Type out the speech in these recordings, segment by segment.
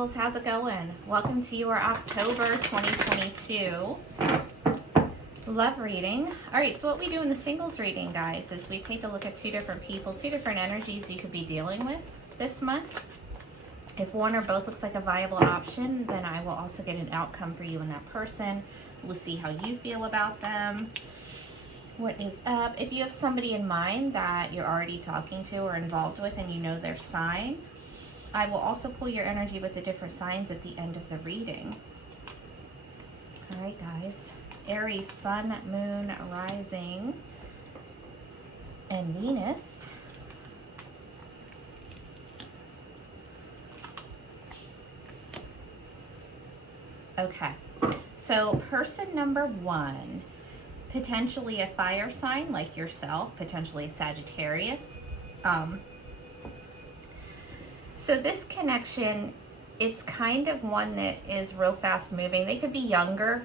singles, how's it going? Welcome to your October 2022 love reading. All right, so what we do in the singles reading, guys, is we take a look at two different people, two different energies you could be dealing with this month. If one or both looks like a viable option, then I will also get an outcome for you and that person. We'll see how you feel about them. What is up? If you have somebody in mind that you're already talking to or involved with and you know their sign, I will also pull your energy with the different signs at the end of the reading. All right, guys. Aries, Sun, Moon, Rising, and Venus. Okay, so person number one, potentially a fire sign like yourself, potentially a Sagittarius. So this connection, it's kind of one that is real fast moving. They could be younger,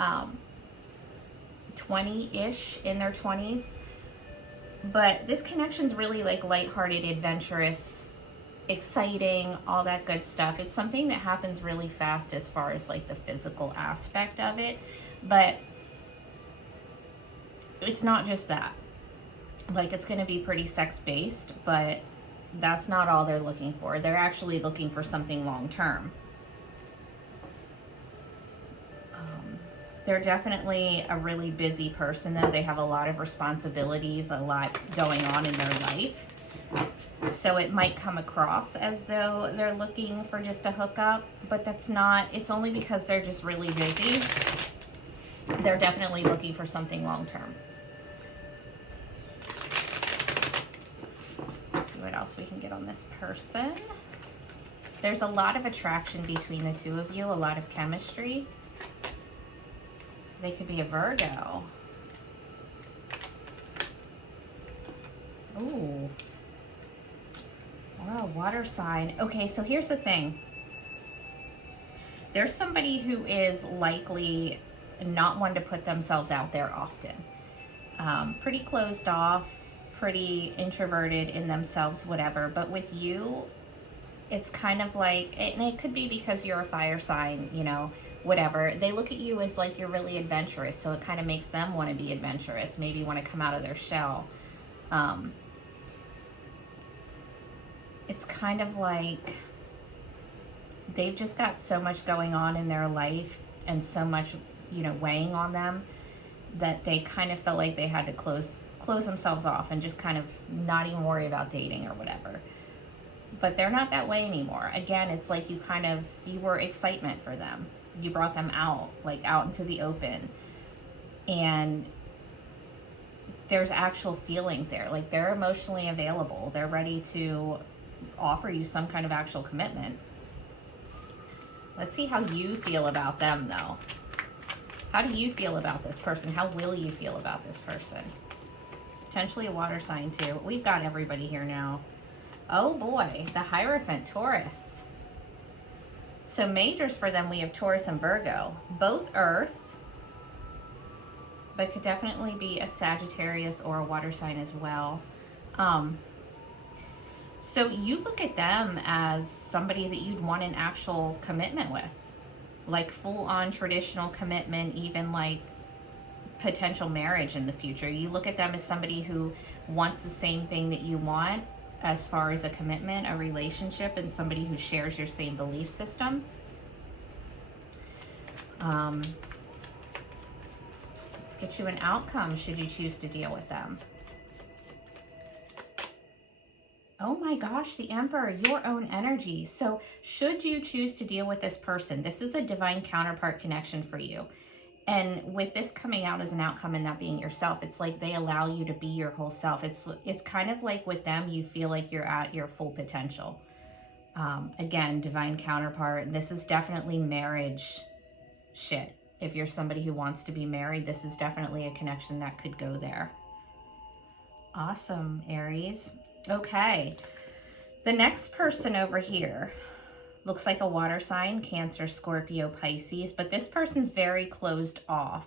20-ish, in their 20s. But this connection's really like lighthearted, adventurous, exciting, all that good stuff. It's something that happens really fast as far as like the physical aspect of it. But it's not just that. Like, it's going to be pretty sex-based, but that's not all they're looking for. They're actually looking for something long-term. They're definitely a really busy person, though. They have a lot of responsibilities, a lot going on in their life. So it might come across as though they're looking for just a hookup, but that's not. It's only because they're just really busy. They're definitely looking for something long-term. What else we can get on this person. There's a lot of attraction between the two of you, a lot of chemistry. They could be a Virgo. Ooh. Wow, water sign. Okay, so here's the thing. There's somebody who is likely not one to put themselves out there often. Pretty closed off, pretty introverted in themselves, whatever. But with you, it's kind of like, and it could be because you're a fire sign, you know, whatever. They look at you as like you're really adventurous, so it kind of makes them want to be adventurous, maybe want to come out of their shell. It's kind of like they've just got so much going on in their life and so much, you know, weighing on them that they kind of felt like they had to close themselves off and just kind of not even worry about dating or whatever. But they're not that way anymore. Again, it's like you were excitement for them. You brought them out, like out into the open. And there's actual feelings there. Like, they're emotionally available. They're ready to offer you some kind of actual commitment. Let's see how you feel about them, though. How do you feel about this person? How will you feel about this person? Potentially a water sign too. We've got everybody here now. Oh boy, the Hierophant, Taurus. So majors for them, we have Taurus and Virgo. Both Earth, but could definitely be a Sagittarius or a water sign as well. So you look at them as somebody that you'd want an actual commitment with. Like full-on traditional commitment, even like potential marriage in the future. You look at them as somebody who wants the same thing that you want as far as a commitment, a relationship, and somebody who shares your same belief system. Let's get you an outcome should you choose to deal with them. Oh my gosh, the Emperor, your own energy. So should you choose to deal with this person, this is a divine counterpart connection for you. And with this coming out as an outcome and that being yourself, it's like they allow you to be your whole self. It's kind of like with them, you feel like you're at your full potential. Again, divine counterpart. This is definitely marriage shit. If you're somebody who wants to be married, this is definitely a connection that could go there. Awesome, Aries. Okay, the next person over here looks like a water sign, Cancer, Scorpio, Pisces, but this person's very closed off.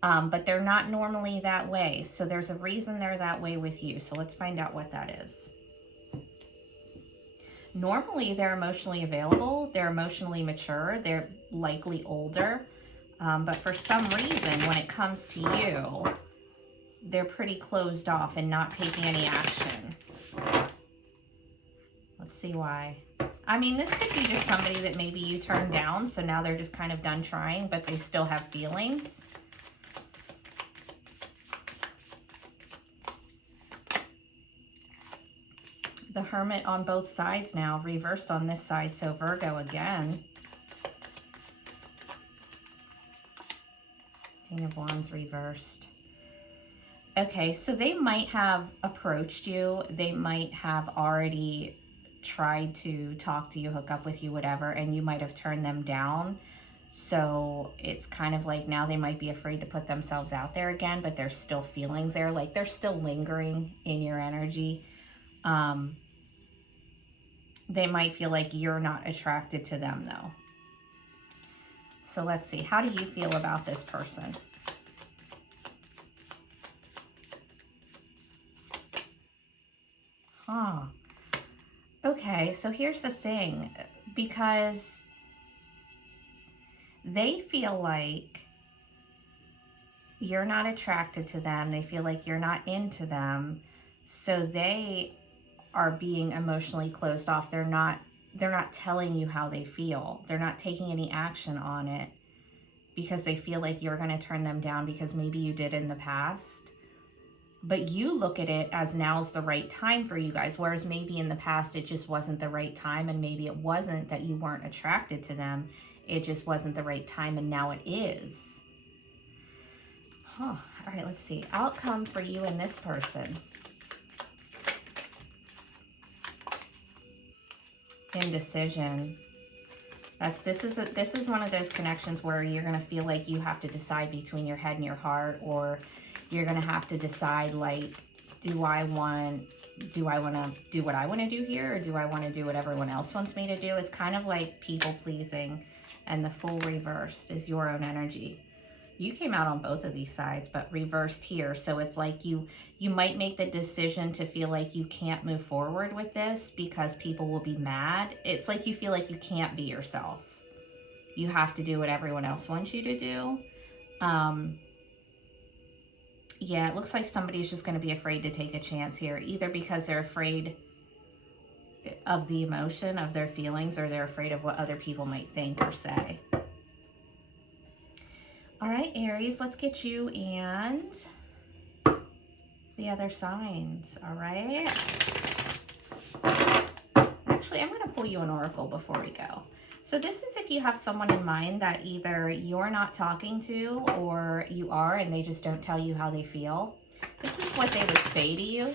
But they're not normally that way. So there's a reason they're that way with you. So let's find out what that is. Normally, they're emotionally available, they're emotionally mature, they're likely older. But for some reason, when it comes to you, they're pretty closed off and not taking any action. Let's see why. I mean, this could be just somebody that maybe you turned down, so now they're just kind of done trying, but they still have feelings. The Hermit on both sides now, reversed on this side, so Virgo again. King of Wands reversed. Okay, so they might have approached you. They might have already tried to talk to you, hook up with you, whatever, and you might have turned them down. So it's kind of like now they might be afraid to put themselves out there again, but there's still feelings there. Like they're still lingering in your energy. They might feel like you're not attracted to them though. So let's see. How do you feel about this person? Huh. Okay, so here's the thing. Because they feel like you're not attracted to them. They feel like you're not into them. So they are being emotionally closed off. They're not telling you how they feel. They're not taking any action on it because they feel like you're going to turn them down because maybe you did in the past. But you look at it as now's the right time for you guys, whereas maybe in the past it just wasn't the right time, and maybe it wasn't that you weren't attracted to them. It just wasn't the right time, and now it is. Huh. All right, let's see. Outcome for you and this person. Indecision. This is one of those connections where you're going to feel like you have to decide between your head and your heart, or you're going to have to decide, like, do I want to do what I want to do here, or do I want to do what everyone else wants me to do? It's kind of like people pleasing, and the Fool reversed is your own energy. You came out on both of these sides, but reversed here. So it's like you might make the decision to feel like you can't move forward with this because people will be mad. It's like you feel like you can't be yourself. You have to do what everyone else wants you to do. Yeah, it looks like somebody's just going to be afraid to take a chance here, either because they're afraid of the emotion of their feelings, or they're afraid of what other people might think or say. All right, Aries, let's get you and the other signs, all right? Actually, I'm going to pull you an oracle before we go. So this is if you have someone in mind that either you're not talking to or you are and they just don't tell you how they feel. This is what they would say to you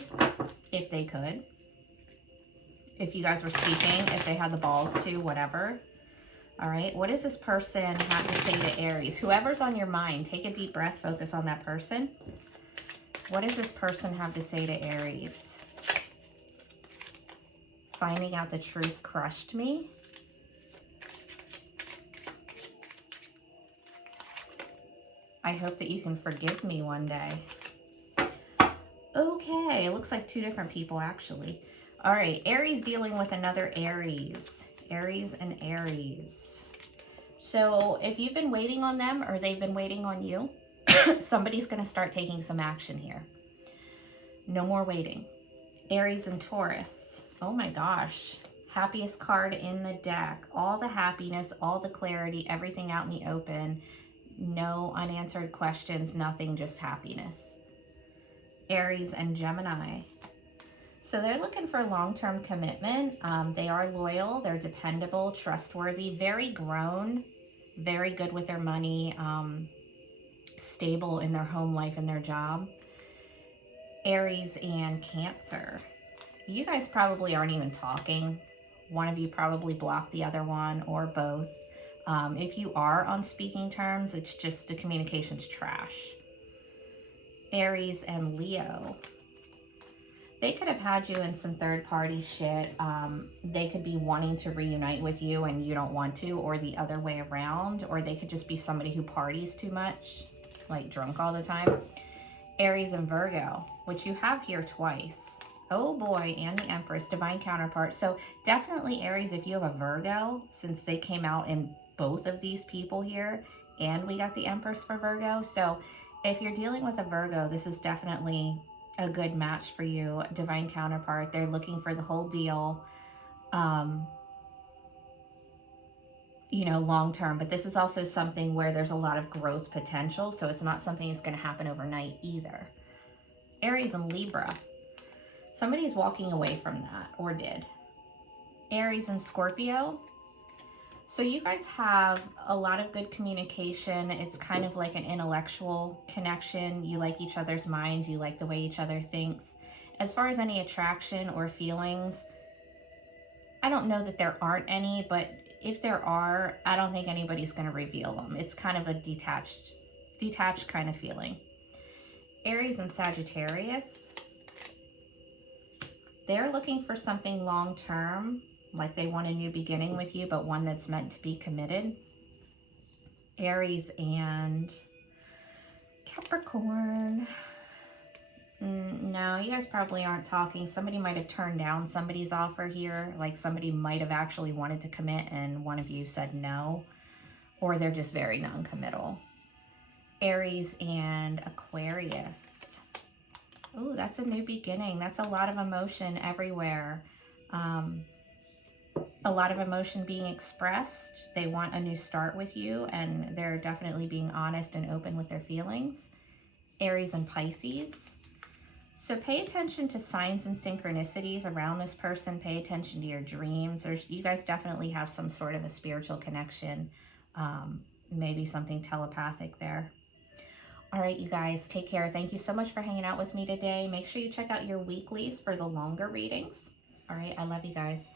if they could. If you guys were speaking, if they had the balls to, whatever. All right, what does this person have to say to Aries? Whoever's on your mind, take a deep breath, focus on that person. What does this person have to say to Aries? Finding out the truth crushed me. I hope that you can forgive me one day. Okay, it looks like two different people actually. All right, Aries dealing with another Aries. Aries and Aries. So if you've been waiting on them or they've been waiting on you, somebody's going to start taking some action here. No more waiting. Aries and Taurus. Oh my gosh. Happiest card in the deck. All the happiness, all the clarity, everything out in the open. No unanswered questions, nothing, just happiness. Aries and Gemini. So they're looking for long-term commitment. They are loyal, they're dependable, trustworthy, very grown, very good with their money, stable in their home life and their job. Aries and Cancer. You guys probably aren't even talking. One of you probably blocked the other one, or both. If you are on speaking terms, it's just the communication's trash. Aries and Leo. They could have had you in some third-party shit. They could be wanting to reunite with you and you don't want to, or the other way around. Or they could just be somebody who parties too much, like drunk all the time. Aries and Virgo, which you have here twice. Oh boy, and the Empress, divine counterpart. So definitely Aries, if you have a Virgo, since they came out in both of these people here, and we got the Empress for Virgo. So if you're dealing with a Virgo, this is definitely a good match for you. Divine counterpart. They're looking for the whole deal. You know, long term, but this is also something where there's a lot of growth potential, so it's not something that's going to happen overnight either. Aries and Libra. Somebody's walking away from that, or did. Aries and Scorpio. So you guys have a lot of good communication. It's kind of like an intellectual connection. You like each other's minds. You like the way each other thinks. As far as any attraction or feelings, I don't know that there aren't any, but if there are, I don't think anybody's going to reveal them. It's kind of a detached kind of feeling. Aries and Sagittarius. They're looking for something long term, like they want a new beginning with you, but one that's meant to be committed. Aries and Capricorn. No, you guys probably aren't talking. Somebody might have turned down somebody's offer here. Like somebody might have actually wanted to commit and one of you said no. Or they're just very non-committal. Aries and Aquarius. Oh, that's a new beginning. That's a lot of emotion everywhere. A lot of emotion being expressed. They want a new start with you, and they're definitely being honest and open with their feelings. Aries and Pisces. So pay attention to signs and synchronicities around this person. Pay attention to your dreams. You guys definitely have some sort of a spiritual connection. Maybe something telepathic there. All right, you guys, take care. Thank you so much for hanging out with me today. Make sure you check out your weeklies for the longer readings. All right, I love you guys.